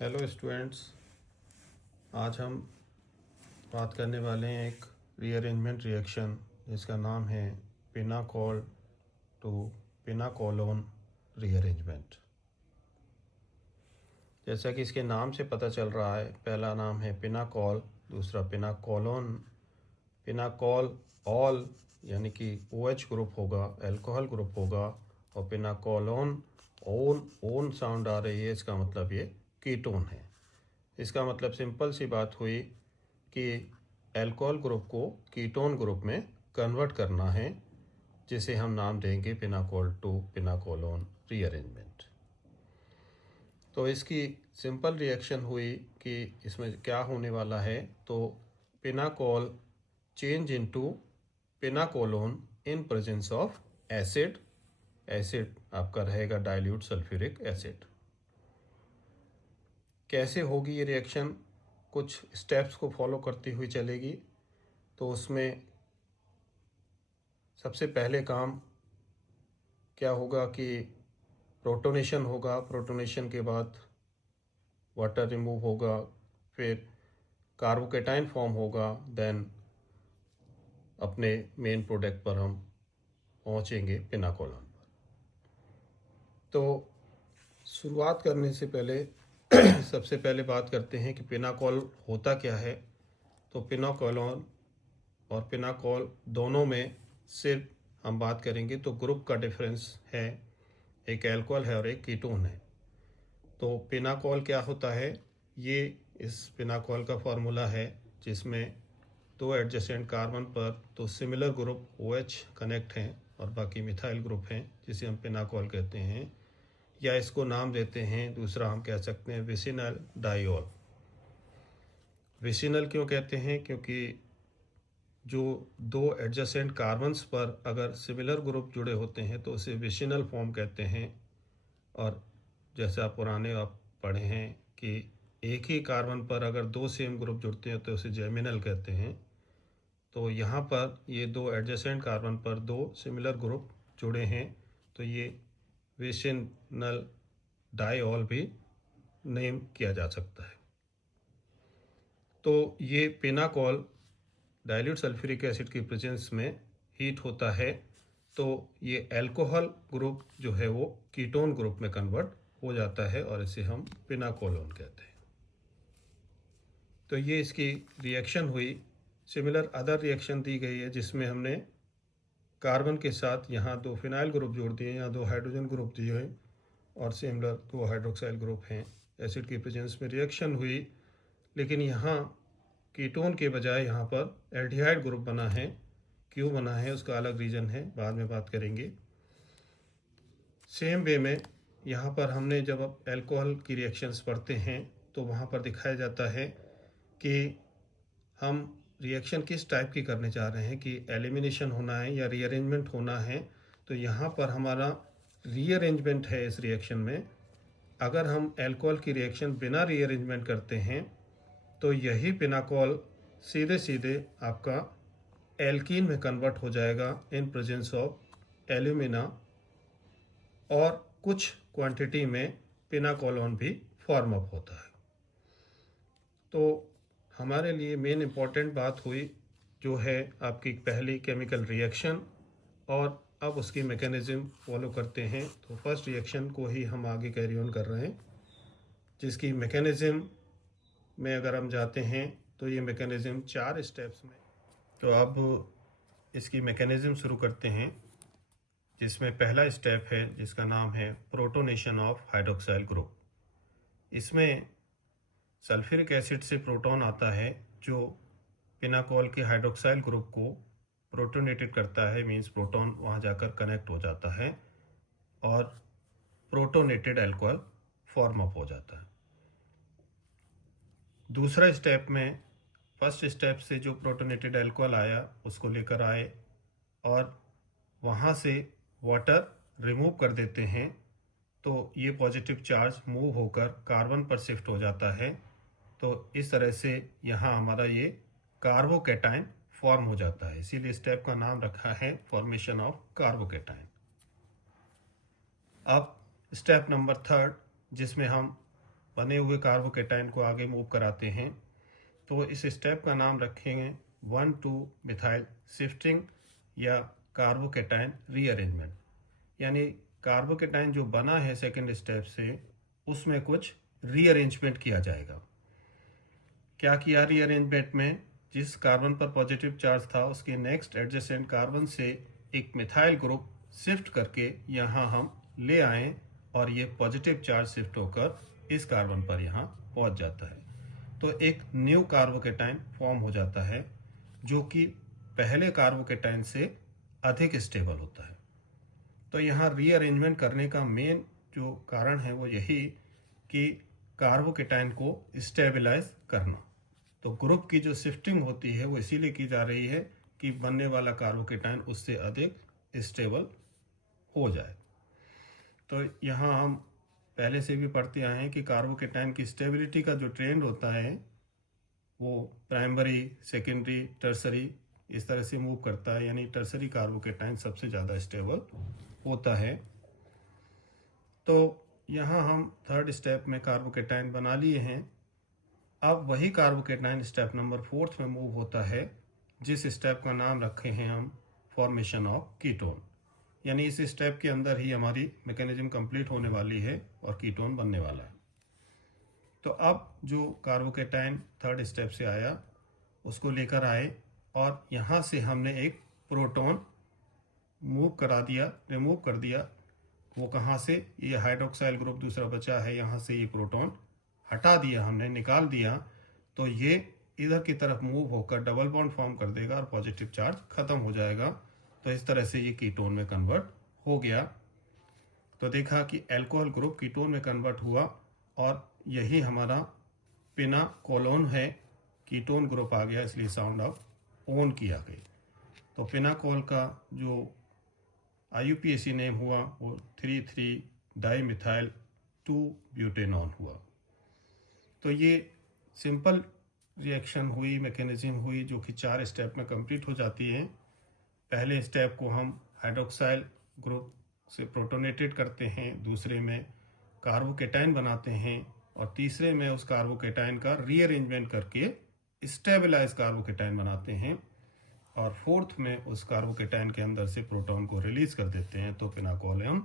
Hello students, आज हम बात करने वाले हैं एक रीअरेंजमेंट रिएक्शन जिसका नाम है पिनाकोल टू पिनाकोलोन रीअरेंजमेंट। जैसा कि इसके नाम से पता चल रहा है, पहला नाम है पिनाकोल, दूसरा पिनाकोलोन। पिनाकोल ऑल यानी कि OH ग्रुप होगा, अल्कोहल ग्रुप होगा, और पिनाकोलोन ओन साउंड आ रही है, इसका मतलब ये कीटोन है। इसका मतलब सिंपल सी बात हुई कि अल्कोहल ग्रुप को कीटोन ग्रुप में कन्वर्ट करना है, जिसे हम नाम देंगे पिनाकोल टू पिनाकोलोन रीअरेंजमेंट। तो इसकी सिंपल रिएक्शन हुई कि इसमें क्या होने वाला है, तो pinacol change into pinacolone in presence of acid. Acid आपका रहेगा डाइल्यूट सल्फ्यूरिक एसिड। कैसे होगी ये रिएक्शन? कुछ स्टेप्स को फॉलो करती हुई चलेगी। तो उसमें सबसे पहले काम क्या होगा कि प्रोटोनेशन होगा। प्रोटोनेशन के बाद वाटर रिमूव होगा, फिर कार्बोकेटाइन फॉर्म होगा, देन अपने मेन प्रोडक्ट पर हम पहुंचेंगे पिनाकोलोन पर। तो शुरुआत करने से पहले सबसे पहले बात करते हैं कि पिनाकोल होता क्या है। तो पिनाकोलोन और पिनाकोल दोनों में सिर्फ हम बात करेंगे तो ग्रुप का डिफरेंस है, एक अल्कोहल है और एक कीटोन है। तो पिनाकोल क्या होता है, ये इस पिनाकोल का फॉर्मूला है जिसमें दो एडजेसेंट कार्बन पर तो सिमिलर ग्रुप OH कनेक्ट हैं और बाकी मिथाइल ग्रुप हैं, जिसे हम पिनाकोल कहते हैं, या इसको नाम देते हैं दूसरा हम कह सकते हैं विसिनल डाइऑल। विसिनल क्यों कहते हैं? क्योंकि जो दो एडजेसेंट कार्बन्स पर अगर सिमिलर ग्रुप जुड़े होते हैं तो उसे विसिनल फॉर्म कहते हैं। और जैसे आप पुराने पढ़े हैं कि एक ही कार्बन पर अगर दो सेम ग्रुप जुड़ते हैं तो उसे जेमिनल कहते हैं। तो यहाँ पर ये दो एडजेसेंट कार्बन पर दो सिमिलर ग्रुप जुड़े हैं, तो ये विसिनल डाइऑल भी नेम किया जा सकता है। तो ये पिनाकोल डाइल्यूट सल्फ्यूरिक एसिड की प्रेजेंस में हीट होता है, तो ये अल्कोहल ग्रुप जो है वो कीटोन ग्रुप में कन्वर्ट हो जाता है और इसे हम पिनाकोलोन कहते हैं। तो ये इसकी रिएक्शन हुई। सिमिलर अदर रिएक्शन दी गई है जिसमें हमने कार्बन के साथ यहाँ दो फिनाइल ग्रुप जोड़ दिए, यहाँ दो हाइड्रोजन ग्रुप दिए हैं और सिमिलर दो हाइड्रोक्साइल ग्रुप हैं। एसिड की प्रेजेंस में रिएक्शन हुई, लेकिन यहाँ कीटोन के बजाय यहाँ पर एल्डिहाइड ग्रुप बना है। क्यों बना है उसका अलग रीज़न है, बाद में बात करेंगे। सेम वे में यहाँ पर हमने जब अब अल्कोहल की रिएक्शंस पढ़ते हैं तो वहाँ पर दिखाया जाता है कि हम रिएक्शन किस टाइप की करने जा रहे हैं, कि एलिमिनेशन होना है या रीअरेंजमेंट होना है। तो यहाँ पर हमारा रीअरेंजमेंट है इस रिएक्शन में। अगर हम अल्कोहल की रिएक्शन बिना रीअरेंजमेंट करते हैं तो यही पिनाकोल सीधे सीधे आपका एल्कीन में कन्वर्ट हो जाएगा इन प्रेजेंस ऑफ एल्यूमिना, और कुछ क्वांटिटी में पिनाकोलोन भी फॉर्म अप होता है। तो हमारे लिए मेन इम्पॉर्टेंट बात हुई जो है आपकी पहली केमिकल रिएक्शन, और अब उसकी मैकेनिज्म फॉलो करते हैं। तो फर्स्ट रिएक्शन को ही हम आगे कैरी ऑन कर रहे हैं, जिसकी मैकेनिज्म में अगर हम जाते हैं तो ये मैकेनिज्म 4 स्टेप्स में। तो अब इसकी मैकेनिज्म शुरू करते हैं, जिसमें पहला स्टेप है जिसका नाम है प्रोटोनेशन ऑफ हाइड्रोक्साइल ग्रुप। इसमें सल्फ्यूरिक एसिड से प्रोटॉन आता है जो पिनाकोल के हाइड्रोक्साइल ग्रुप को प्रोटोनेटेड करता है, मींस प्रोटॉन वहाँ जाकर कनेक्ट हो जाता है और प्रोटोनेटेड अल्कोहल फॉर्म अप हो जाता है। दूसरा स्टेप में फर्स्ट स्टेप से जो प्रोटोनेटेड अल्कोहल आया उसको लेकर आए और वहाँ से वाटर रिमूव कर देते हैं, तो ये पॉजिटिव चार्ज मूव होकर कार्बन पर शिफ्ट हो जाता है। तो इस तरह से यहाँ हमारा ये कार्बोकेटाइन फॉर्म हो जाता है, इसीलिए स्टेप का नाम रखा है फॉर्मेशन ऑफ कार्बोकेटाइन। अब स्टेप नंबर 3 जिसमें हम बने हुए कार्बोकेटाइन को आगे मूव कराते हैं। तो इस स्टेप का नाम रखेंगे 1,2 मिथाइल शिफ्टिंग या कार्बोकेटाइन रीअरेंजमेंट। यानी कार्बोकेटाइन जो बना है सेकेंड स्टेप से, उसमें कुछ रीअरेंजमेंट किया जाएगा। क्या किया रीअरेंजमेंट में? जिस कार्बन पर पॉजिटिव चार्ज था उसके नेक्स्ट एडजेसेंट कार्बन से एक मिथाइल ग्रुप शिफ्ट करके यहाँ हम ले आए और ये पॉजिटिव चार्ज शिफ्ट होकर इस कार्बन पर यहाँ पहुँच जाता है। तो एक न्यू कार्बोकेटाइन फॉर्म हो जाता है जो कि पहले कार्बोकेटाइन से अधिक स्टेबल होता है। तो यहाँ रीअरेंजमेंट करने का मेन जो कारण है वो यही कि कार्बोकेटाइन को स्टेबलाइज करना। तो ग्रुप की जो शिफ्टिंग होती है वो इसीलिए की जा रही है कि बनने वाला कार्बोकेटाइन उससे अधिक स्टेबल हो जाए। तो यहाँ हम पहले से भी पढ़ते आए हैं कि कार्बोकेटाइन की स्टेबिलिटी का जो ट्रेंड होता है वो प्राइमरी, सेकेंडरी, टर्सरी इस तरह से मूव करता है। यानी टर्सरी कार्बोकेटाइन सबसे ज़्यादा स्टेबल होता है। तो यहाँ हम थर्ड स्टेप में कार्बोकेटाइन बना लिए हैं। अब वही कार्बोकेटाइन स्टेप नंबर 4 में मूव होता है, जिस स्टेप का नाम रखे हैं हम फॉर्मेशन ऑफ कीटोन। यानी इस स्टेप के अंदर ही हमारी मैकेनिज्म कंप्लीट होने वाली है और कीटोन बनने वाला है। तो अब जो कार्बोकेटाइन थर्ड स्टेप से आया उसको लेकर आए और यहाँ से हमने एक प्रोटॉन मूव करा दिया, रिमूव कर दिया। वो कहाँ से? ये हाइड्रोक्साइल ग्रुप दूसरा बचा है, यहाँ से ये प्रोटॉन हटा दिया हमने, निकाल दिया। तो ये इधर की तरफ मूव होकर डबल बॉन्ड फॉर्म कर देगा और पॉजिटिव चार्ज खत्म हो जाएगा। तो इस तरह से ये कीटोन में कन्वर्ट हो गया। तो देखा कि अल्कोहल ग्रुप कीटोन में कन्वर्ट हुआ और यही हमारा पिनाकोलोन है। कीटोन ग्रुप आ गया, इसलिए साउंड ऑफ ओन किया गया। तो पिनाकोल का जो IUPAC नेम हुआ वो 3,3 डाईमिथाइल 2 ब्यूटेनॉन हुआ। तो ये सिंपल रिएक्शन हुई, मैकेनिज्म हुई, जो कि 4 स्टेप में कंप्लीट हो जाती है। पहले स्टेप को हम हाइड्रोक्साइल ग्रुप से प्रोटोनेटेड करते हैं, दूसरे में कार्बोकेटाइन बनाते हैं और तीसरे में उस कार्बोकेटाइन का रीअरेंजमेंट करके स्टेबलाइज कार्बोकेटाइन बनाते हैं और फोर्थ में उस कार्बोकेटाइन के अंदर से प्रोटॉन को रिलीज कर देते हैं। तो पिनाकोलियम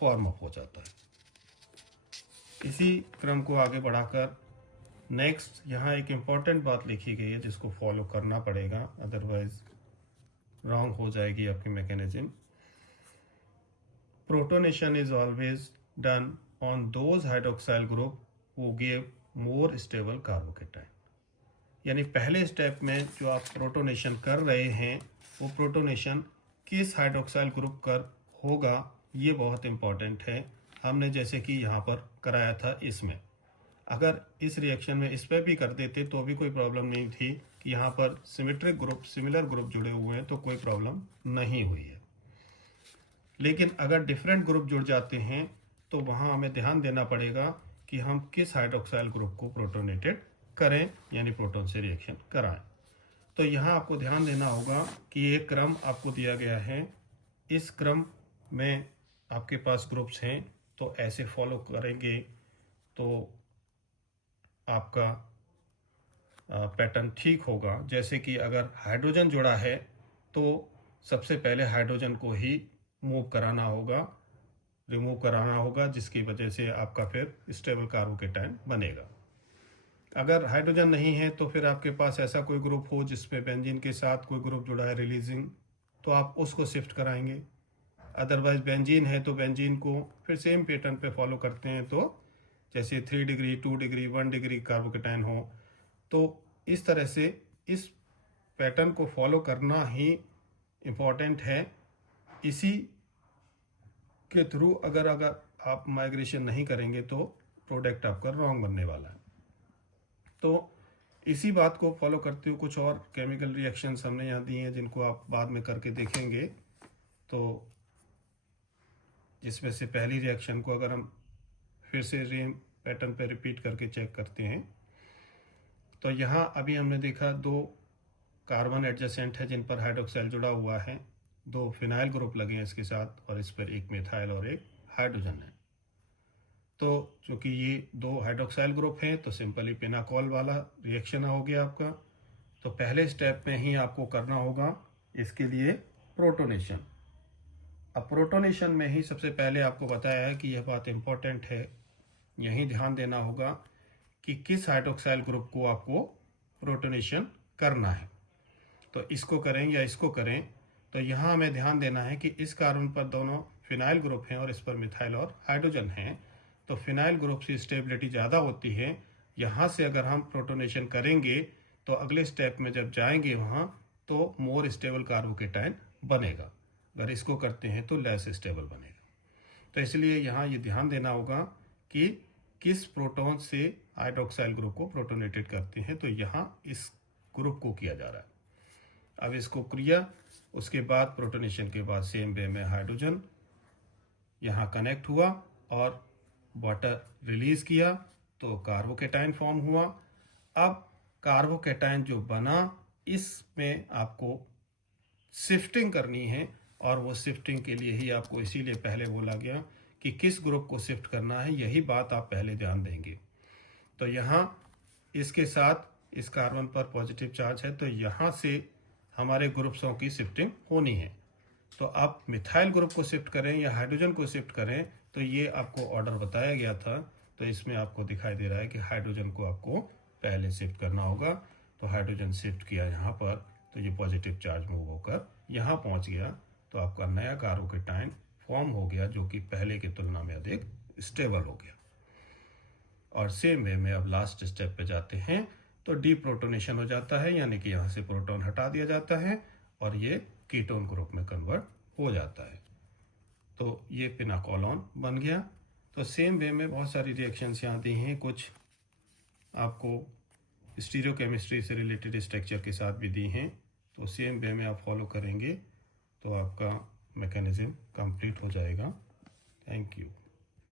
फॉर्म अप हो जाता है। इसी क्रम को आगे बढ़ाकर नेक्स्ट यहाँ एक इम्पॉर्टेंट बात लिखी गई है जिसको फॉलो करना पड़ेगा, अदरवाइज रॉन्ग हो जाएगी आपकी mechanism. Protonation is always done on those hydroxyl group who give more stable carbocation. यानी पहले स्टेप में जो आप प्रोटोनेशन कर रहे हैं वो प्रोटोनेशन किस हाइड्रोक्साइल ग्रुप कर होगा, ये बहुत इम्पॉर्टेंट है। हमने जैसे कि यहाँ पर कराया था इसमें, अगर इस रिएक्शन में इस पर भी कर देते तो भी कोई प्रॉब्लम नहीं थी कि यहाँ पर सिमेट्रिक ग्रुप, सिमिलर ग्रुप जुड़े हुए हैं तो कोई प्रॉब्लम नहीं हुई है। लेकिन अगर डिफरेंट ग्रुप जुड़ जाते हैं तो वहाँ हमें ध्यान देना पड़ेगा कि हम किस हाइड्रोक्साइल ग्रुप को प्रोटोनेटेड करें, यानी प्रोटॉन से रिएक्शन कराएं। तो यहाँ आपको ध्यान देना होगा कि एक क्रम आपको दिया गया है, इस क्रम में आपके पास ग्रुप्स हैं तो ऐसे फॉलो करेंगे तो आपका पैटर्न ठीक होगा। जैसे कि अगर हाइड्रोजन जुड़ा है तो सबसे पहले हाइड्रोजन को ही मूव कराना होगा, रिमूव कराना होगा, जिसकी वजह से आपका फिर स्टेबल कार्बोकेटाइन बनेगा। अगर हाइड्रोजन नहीं है तो फिर आपके पास ऐसा कोई ग्रुप हो जिसमें बेंजीन के साथ कोई ग्रुप जुड़ा है रिलीजिंग, तो आप उसको शिफ्ट कराएंगे। अदरवाइज बेंजीन है तो बेंजीन को फिर सेम पैटर्न पे फॉलो करते हैं। तो जैसे 3 डिग्री, 2 डिग्री, 1 डिग्री कार्बोकेटाइन हो, तो इस तरह से इस पैटर्न को फॉलो करना ही इम्पॉर्टेंट है। इसी के थ्रू अगर आप माइग्रेशन नहीं करेंगे तो प्रोडक्ट आपका रॉन्ग बनने वाला है। तो इसी बात को फॉलो करते हुए कुछ और केमिकल रिएक्शंस हमने यहाँ दी हैं जिनको आप बाद में करके देखेंगे। तो जिसमें से पहली रिएक्शन को अगर हम फिर से सेम पैटर्न पे रिपीट करके चेक करते हैं तो यहाँ अभी हमने देखा 2 कार्बन एडजेसेंट है जिन पर हाइड्रोक्साइल जुड़ा हुआ है, 2 फिनाइल ग्रुप लगे हैं इसके साथ और इस पर एक मिथाइल और एक हाइड्रोजन है। तो चूँकि ये 2 हाइड्रोक्साइल ग्रुप हैं तो सिंपली पिनाकोल वाला रिएक्शन हो गया आपका। तो पहले स्टेप में ही आपको करना होगा इसके लिए प्रोटोनेशन। अब प्रोटोनेशन में ही सबसे पहले आपको बताया है कि यह बात इम्पोर्टेंट है, यही ध्यान देना होगा कि किस हाइड्रोक्साइल ग्रुप को आपको प्रोटोनेशन करना है। तो इसको करें या इसको करें, तो यहाँ हमें ध्यान देना है कि इस कार्बन पर दोनों फिनाइल ग्रुप हैं और इस पर मिथाइल और हाइड्रोजन हैं। तो फिनाइल ग्रुप की स्टेबिलिटी ज़्यादा होती है। यहाँ से अगर हम प्रोटोनेशन करेंगे तो अगले स्टेप में जब जाएंगे वहाँ तो मोर स्टेबल कार्बोकेटाइन बनेगा। अगर इसको करते हैं तो लेस स्टेबल बनेगा। तो इसलिए यहाँ ये ध्यान देना होगा कि किस प्रोटॉन से हाइड्रोक्साइल ग्रुप को प्रोटोनेटेड करते हैं। तो यहाँ इस ग्रुप को किया जा रहा है। अब इसको किया, उसके बाद प्रोटोनेशन के बाद सेम वे में हाइड्रोजन यहाँ कनेक्ट हुआ और वाटर रिलीज किया तो कार्बोकेटाइन फॉर्म हुआ। अब कार्बोकेटाइन जो बना इसमें आपको शिफ्टिंग करनी है और वो शिफ्टिंग के लिए ही आपको इसीलिए पहले बोला गया कि किस ग्रुप को शिफ्ट करना है, यही बात आप पहले ध्यान देंगे। तो यहाँ इसके साथ इस कार्बन पर पॉजिटिव चार्ज है तो यहाँ से हमारे ग्रुप्सों की शिफ्टिंग होनी है। तो आप मिथाइल ग्रुप को शिफ्ट करें या हाइड्रोजन को शिफ्ट करें तो ये आपको ऑर्डर बताया गया था। तो इसमें आपको दिखाई दे रहा है कि हाइड्रोजन को आपको पहले शिफ्ट करना होगा। तो हाइड्रोजन शिफ्ट किया यहाँ पर तो ये पॉजिटिव चार्ज मूव होकर यहाँ पहुँच गया तो आपका नया कार्बोकेटाइन फॉर्म हो गया जो कि पहले की तुलना में अधिक स्टेबल हो गया। और सेम वे में अब लास्ट स्टेप पे जाते हैं तो डीप्रोटोनेशन हो जाता है, यानी कि यहाँ से प्रोटॉन हटा दिया जाता है और ये कीटोन ग्रुप में कन्वर्ट हो जाता है। तो ये पिनाकोलोन बन गया। तो सेम वे में बहुत सारी रिएक्शंस यहाँ दी हैं, कुछ आपको स्टीरियोकेमिस्ट्री से रिलेटेड स्ट्रक्चर के साथ भी दी हैं। तो सेम वे में आप फॉलो करेंगे तो आपका मैकेनिज्म कंप्लीट हो जाएगा। Thank you.